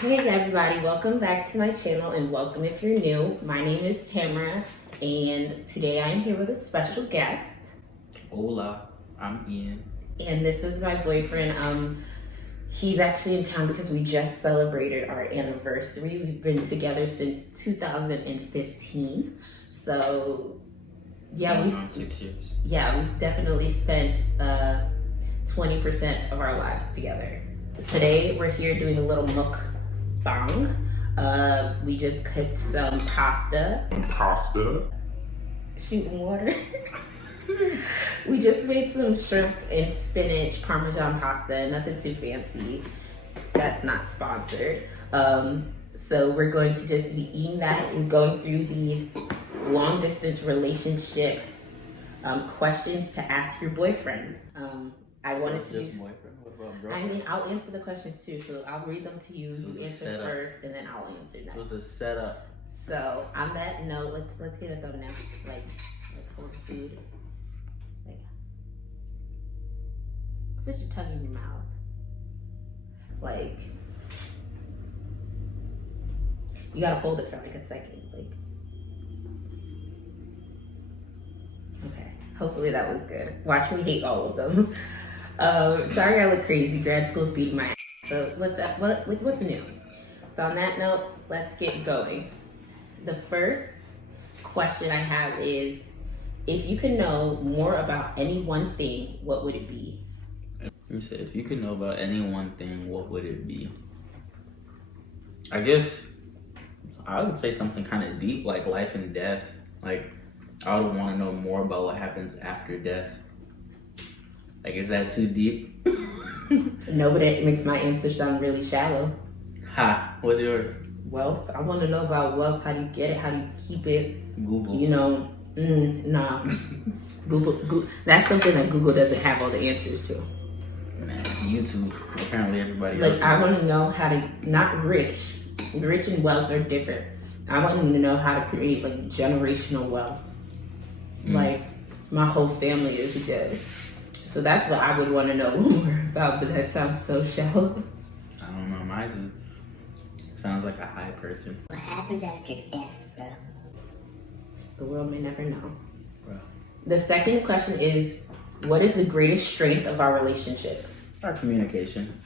Hey everybody, welcome back to my channel and welcome if you're new. My name is Tamara and today I am here with a special guest. Hola, I'm Ian. And this is my boyfriend. He's actually in town because we just celebrated our anniversary. We've been together since 2015. So yeah, 6 years. Yeah, we definitely spent 20% of our lives together. Today we're here doing a little mukbang. We just cooked some pasta. Shooting water. We just made some shrimp and spinach Parmesan pasta, nothing too fancy. That's not sponsored. So we're going to just be eating that and going through the long distance relationship questions to ask your boyfriend. I wanted to just boyfriend. What about bro? I mean, I'll answer the questions too, so I'll read them to you. You answer first, and then I'll answer next. So it's a setup. So on that note, let's get a thumbnail, like for food. Like, put your tongue in your mouth. Like, you gotta hold it for like a second. Like, okay. Hopefully that was good. Watch me hate all of them. Sorry I look crazy. Grad school's beating my ass. So what's new? So on that note, let's get going. The first question I have is, if you could know more about any one thing, what would it be? You said if you could know about any one thing, what would it be? I guess I would say something kind of deep, like life and death. Like, I would want to know more about what happens after death. Like, is that too deep? No, but it makes my answer sound really shallow. Ha, what's yours? Wealth. I want to know about wealth. How do you get it? How do you keep it? Google. You know, nah. Google. That's something that Google doesn't have all the answers to. Man, YouTube. Apparently everybody else. Like, I want to know how to, not rich. Rich and wealth are different. I want to know how to create like generational wealth. Like, my whole family is good. So that's what I would want to know more about, but that sounds so shallow. I don't know, mine sounds like a high person. What happens after death, bro? The world may never know. Bro. The second question is, what is the greatest strength of our relationship? Our communication.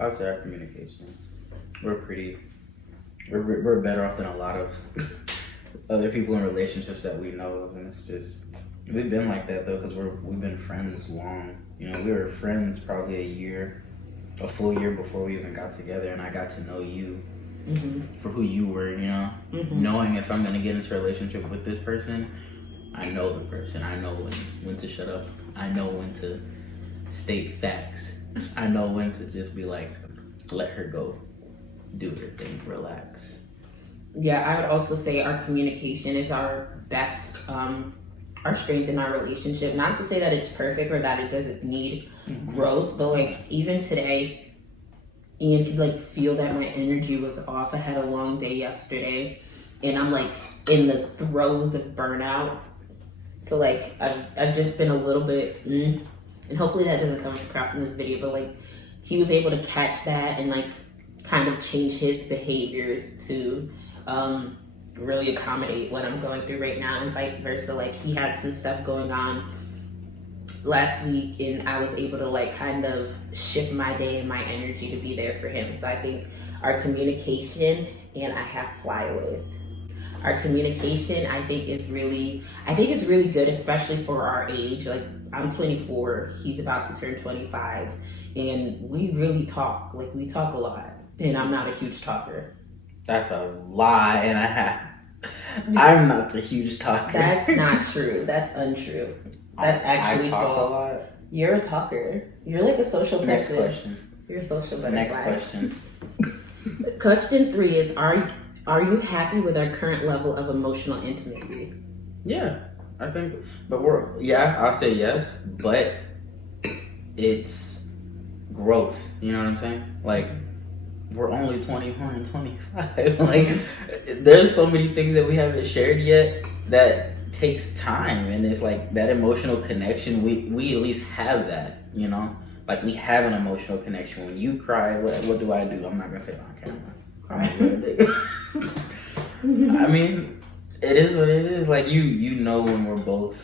I would say our communication. We're better off than a lot of other people in relationships that we know of, and it's just, we've been like that though, because we've been friends long. You know, we were friends probably a full year before we even got together, and I got to know you for who you were, you know? Knowing if I'm gonna get into a relationship with this person, I know the person. I know when to shut up. I know when to state facts. I know when to just be like, let her go, do her thing, relax. Yeah, I would also say our communication is our best, our strength in our relationship. Not to say that it's perfect or that it doesn't need growth, but like even today, Ian could like feel that my energy was off. I had a long day yesterday and I'm like in the throes of burnout. So like I've just been a little bit, and hopefully that doesn't come across in this video, but like he was able to catch that and like kind of change his behaviors to really accommodate what I'm going through right now, and vice versa. Like, he had some stuff going on last week and I was able to like kind of shift my day and my energy to be there for him. So I think our communication, and I have flyaways. Our communication, I think is really good, especially for our age. Like, I'm 24, he's about to turn 25, and we really talk. Like, we talk a lot, and I'm not a huge talker. That's a lie, and I'm not the huge talker. That's not true. That's untrue. That's actually I talk false. A lot. You're a talker. You're like a social person. Next question. You're a social butterfly. Next question. Question 3 is, are you happy with our current level of emotional intimacy? Yeah, I think, but I'll say yes, but it's growth. You know what I'm saying? Like, we're only 24 and 25. Like, there's so many things that we haven't shared yet that takes time, and it's like that emotional connection. We at least have that, you know. like we have an emotional connection. When you cry, what do I do? I'm not gonna say it on camera. I mean, it is what it is. Like you know when we're both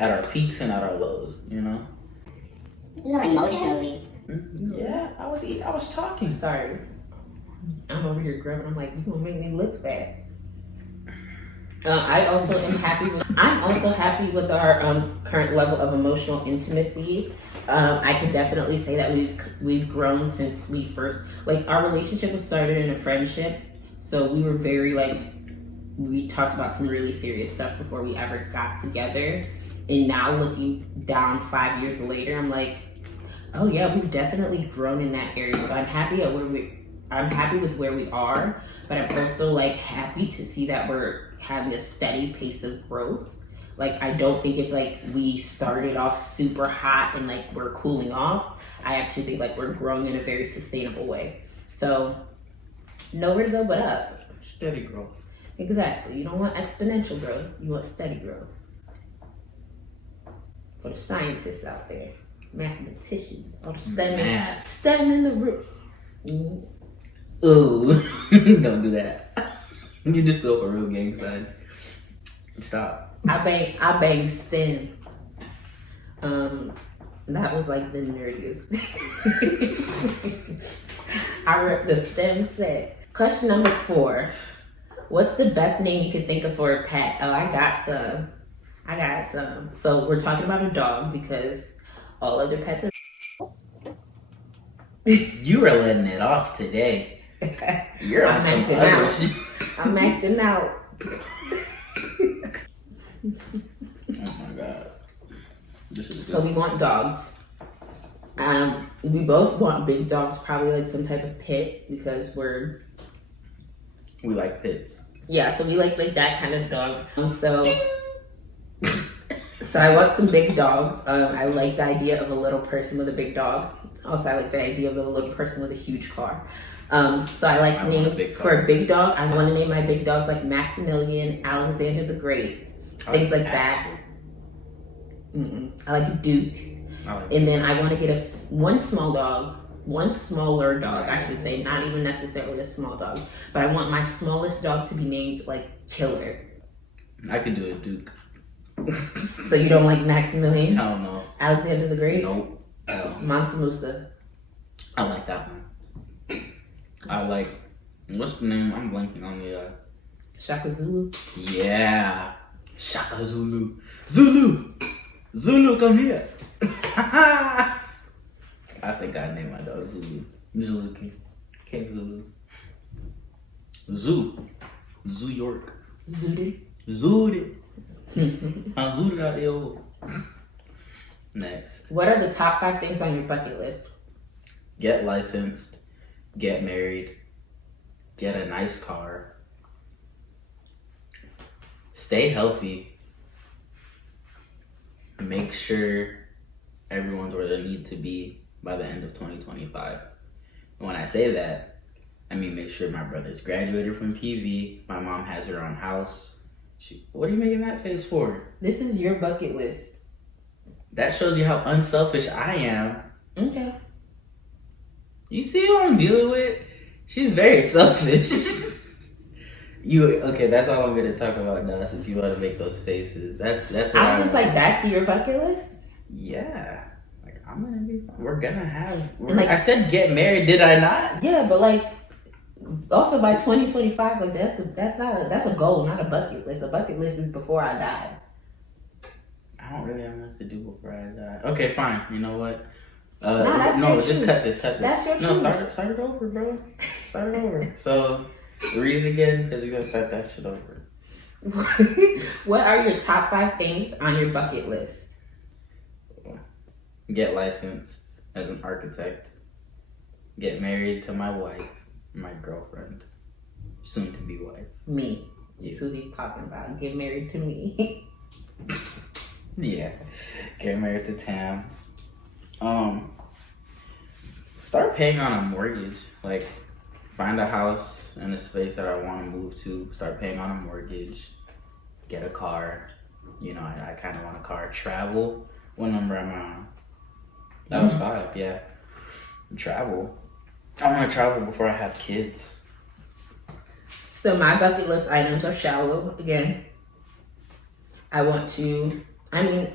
at our peaks and at our lows, you know? Not emotionally. Yeah, I was talking. Sorry. I'm over here grubbing. I'm like, you gonna make me look fat. I'm also happy with our current level of emotional intimacy. I can definitely say that we've grown since we first, like, our relationship was started in a friendship. So we were very, like, we talked about some really serious stuff before we ever got together. And now looking down 5 years later, I'm like, oh yeah, we've definitely grown in that area. So I'm happy with where we are, but I'm also like happy to see that we're having a steady pace of growth. Like, I don't think it's like we started off super hot and like we're cooling off. I actually think like we're growing in a very sustainable way. So nowhere to go but up. Steady growth. Exactly. You don't want exponential growth. You want steady growth. For the scientists out there, mathematicians, all the STEM in the room. Ooh, don't do that. You just throw up a real gang sign. Stop. I bang STEM. That was like the nerdiest. I rep the STEM set. Question number 4. What's the best name you could think of for a pet? Oh, I got some. So we're talking about a dog because all other pets are. You are letting it off today. You're on some other shit. I'm acting out. Oh my god. So we want dogs. We both want big dogs, probably like some type of pit because we like pits. Yeah, so we like that kind of dog. So I want some big dogs. I like the idea of a little person with a big dog. Also, I like the idea of a little person with a huge car. So I like names for a big dog. I want to name my big dogs like Maximilian, Alexander the Great, things like that. I like Duke. And then I want to get one smaller dog, I should say, not even necessarily a small dog, but I want my smallest dog to be named like Killer. I could do a Duke. So you don't like Maximilian? Hell no. Alexander the Great? Nope. Mansa Musa. I like that one. I like, what's the name? I'm blanking on the Shaka Zulu. Yeah. Shaka Zulu. Zulu, come here. I think I named my dog Zulu. Zulu King Zulu. Zoo York. Zooty. I'm Zulu out there. Next. What are the top 5 things on your bucket list? Get licensed. Get married. Get a nice car. Stay healthy. Make sure everyone's where they need to be by the end of 2025. And when I say that, I mean make sure my brother's graduated from PV. My mom has her own house. What are you making that face for? This is your bucket list. That shows you how unselfish I am. Okay. You see who I'm dealing with? She's very selfish. Okay, that's all I'm gonna talk about now since you want to make those faces. That's what I'm just like, that's your bucket list? Yeah. Like, I'm gonna be fine. We're gonna have like, I said get married, did I not? Yeah, but like also by 2025, like that's a goal, not a bucket list. A bucket list is before I die. I don't really have much to do before I die. Okay, fine. You know what? Just cut this. That's your truth. Start it over, bro. Start it over. So read it again because you're gonna start that shit over. What are your top 5 things on your bucket list? Get licensed as an architect. Get married to my wife, my girlfriend, soon to be wife. Me. That's who he's talking about. Get married to me. Yeah. Get married to Tam. Start paying on a mortgage. Like, find a house in a space that I want to move to. Start paying on a mortgage. Get a car. You know, I kind of want a car. Travel. What number am I on? That was 5, yeah. Travel. I want to travel before I have kids. So my bucket list items are shallow again. I want to. I mean,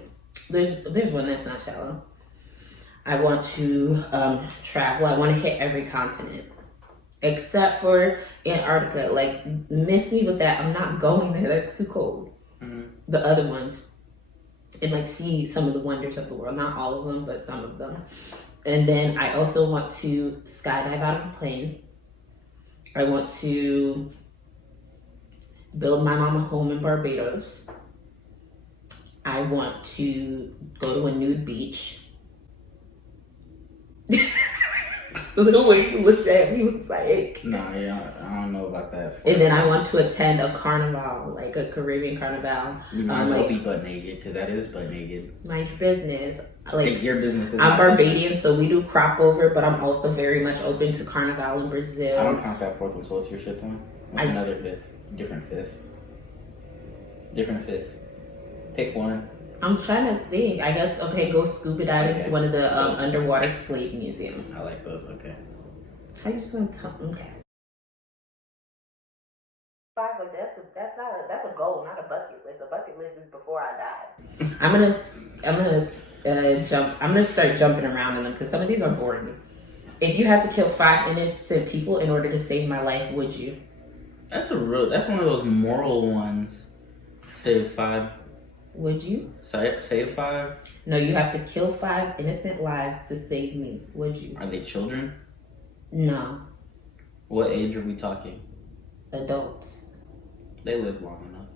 there's one that's not shallow. I want to travel. I want to hit every continent except for Antarctica. Like, miss me with that. I'm not going there. That's too cold. The other ones, and like see some of the wonders of the world. Not all of them, but some of them. And then I also want to skydive out of a plane. I want to build my mom a home in Barbados. I want to go to a nude beach. The way you looked at me was like... Nah, yeah, I don't know about that. And then I want to attend a carnival, like a Caribbean carnival. You might as well be butt naked, because that is butt naked. Mind your business. Like, your business is I'm Barbadian, so we do crop over, but I'm also very much open to carnival in Brazil. I don't count that fourth one, so what's your fifth one? What's another fifth? Different fifth. Pick one. I'm trying to think. I guess, okay, go scuba diving to one of the underwater slave museums. I like those, okay. I just want to tell, okay. But that's a goal, not a bucket list. A bucket list is before I die. I'm gonna start jumping around in them because some of these are boring. If you had to kill 5 innocent people in order to save my life, would you? That's one of those moral ones. Save 5. Would you? Save 5? No, you have to kill 5 innocent lives to save me. Would you? Are they children? No. What age are we talking? Adults. They live long enough.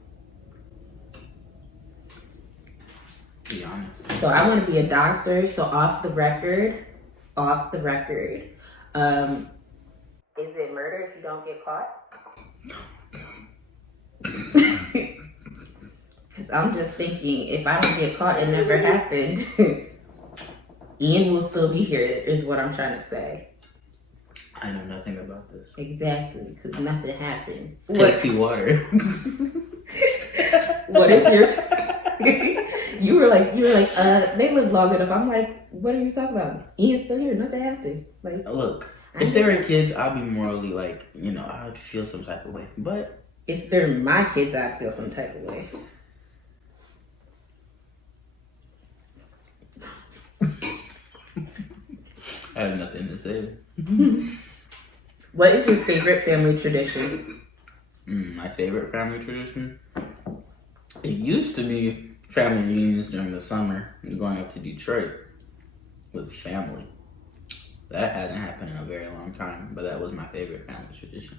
Be honest. So I want to be a doctor. So off the record, is it murder if you don't get caught? Because I'm just thinking, if I don't get caught, it never happened. Ian will still be here, is what I'm trying to say. I know nothing about this. Exactly, because nothing happened. Tasty water. What is your... you were like, they live long enough. I'm like, what are you talking about? Ian's still here, nothing happened. Like, look, if they were kids, I'd be morally like, I would feel some type of way. But if they're my kids, I'd feel some type of way. I have nothing to say. What is your favorite family tradition? My favorite family tradition? It used to be family reunions during the summer and going up to Detroit with family. That hasn't happened in a very long time, but that was my favorite family tradition.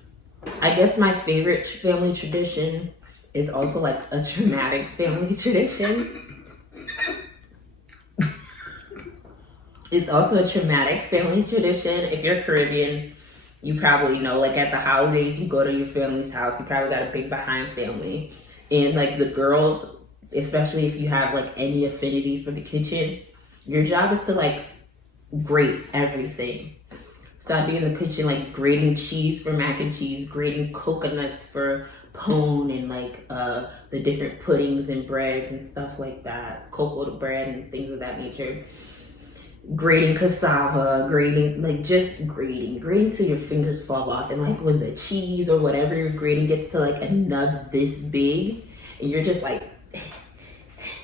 I guess my favorite family tradition is also like a traumatic family tradition. It's also a traumatic family tradition. If you're Caribbean, you probably know, like at the holidays, you go to your family's house, you probably got a big behind family. And like the girls, especially if you have like any affinity for the kitchen, your job is to like grate everything. So I'd be in the kitchen like grating cheese for mac and cheese, grating coconuts for pone, and like the different puddings and breads and stuff like that, cocoa bread and things of that nature. Grating cassava, grating till your fingers fall off. And like when the cheese or whatever you're grating gets to like a nub this big, and you're just like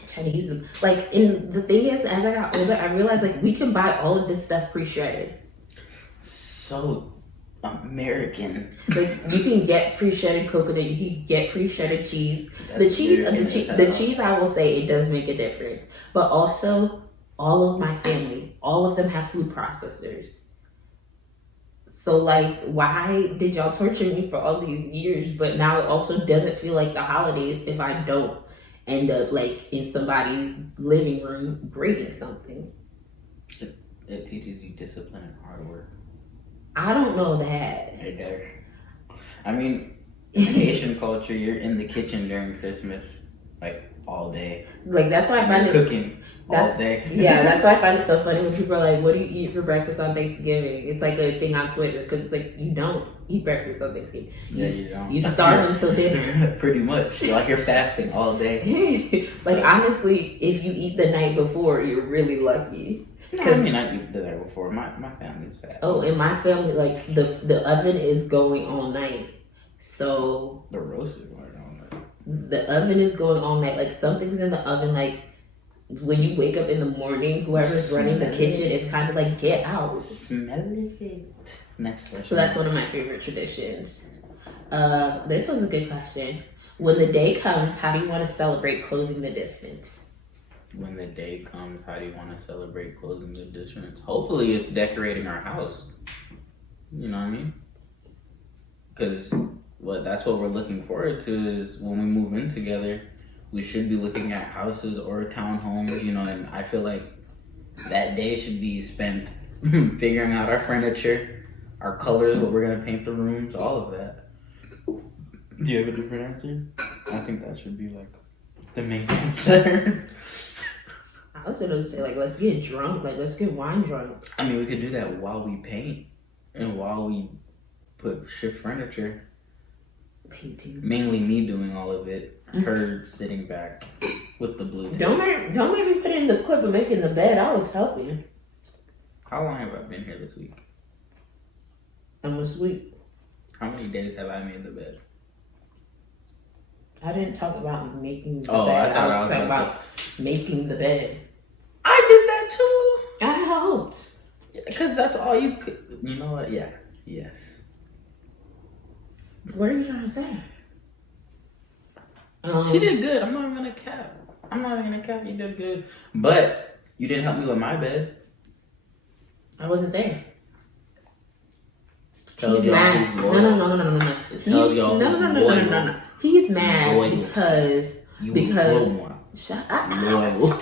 trying to use them. Like, and the thing is, as I got older, I realized like we can buy all of this stuff pre-shredded. So American. Like you can get pre-shredded coconut, you can get pre-shredded cheese. The cheese, I will say it does make a difference. But also, all of my family, all of them have food processors. So like, why did y'all torture me for all these years? But now it also doesn't feel like the holidays if I don't end up like in somebody's living room grating something. It teaches you discipline and hard work. I don't know that. It does. I mean, in Haitian culture, you're in the kitchen during Christmas, like all day. Like that's why I find cooking all day. Yeah, that's why I find it so funny when people are like, "What do you eat for breakfast on Thanksgiving?" It's like a thing on Twitter because it's like you don't eat breakfast on Thanksgiving. You don't. You starve until dinner. Pretty much. Like you're fasting all day. Like honestly, if you eat the night before, you're really lucky. I mean, I eaten there before. My family's fat. Oh, in my family, like the oven is going all night. So The roasted one. the oven is going all night. Like something's in the oven. Like when you wake up in the morning, whoever's running the kitchen is kind of like, get out. Smell it. Next question. So that's one of my favorite traditions. This one's a good question. When the day comes, how do you want to celebrate closing the distance? When the day comes, how do you want to celebrate closing the distance? Hopefully it's decorating our house. You know what I mean? Because that's what we're looking forward to is when we move in together, we should be looking at houses or townhomes, you know, and I feel like that day should be spent figuring out our furniture, our colors, what we're going to paint the rooms, all of that. Do you have a different answer? I think that should be like the main answer. I was gonna say, like, let's get drunk, like, let's get wine drunk. I mean, we could do that while we paint and while we shift furniture. Painting. Mainly me doing all of it. Her sitting back with the blue tape. Don't make me put in the clip of making the bed. I was helping. How long have I been here this week? Almost a week. How many days have I made the bed? I didn't talk about making the Oh, bed. I I thought was talking about making the bed. I did that too. I helped. Because that's all you could. You know what? Yeah. Yes. What are you trying to say? She did good. I'm not even gonna cap. You did good. But you didn't help me with my bed. I wasn't there. Tells He's y'all mad. who's loyal. No. It tells y'all who's loyal. No. He's mad Loyal. because You loyal one. shut up. Loyal.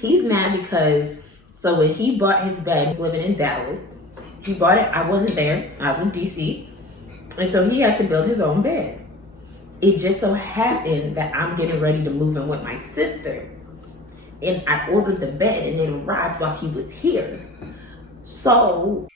He's mad because so when he bought his bed, he was living in Dallas. He bought it. I wasn't there. I was in DC, and so he had to build his own bed. It just so happened that I'm getting ready to move in with my sister, and I ordered the bed, and it arrived while he was here. So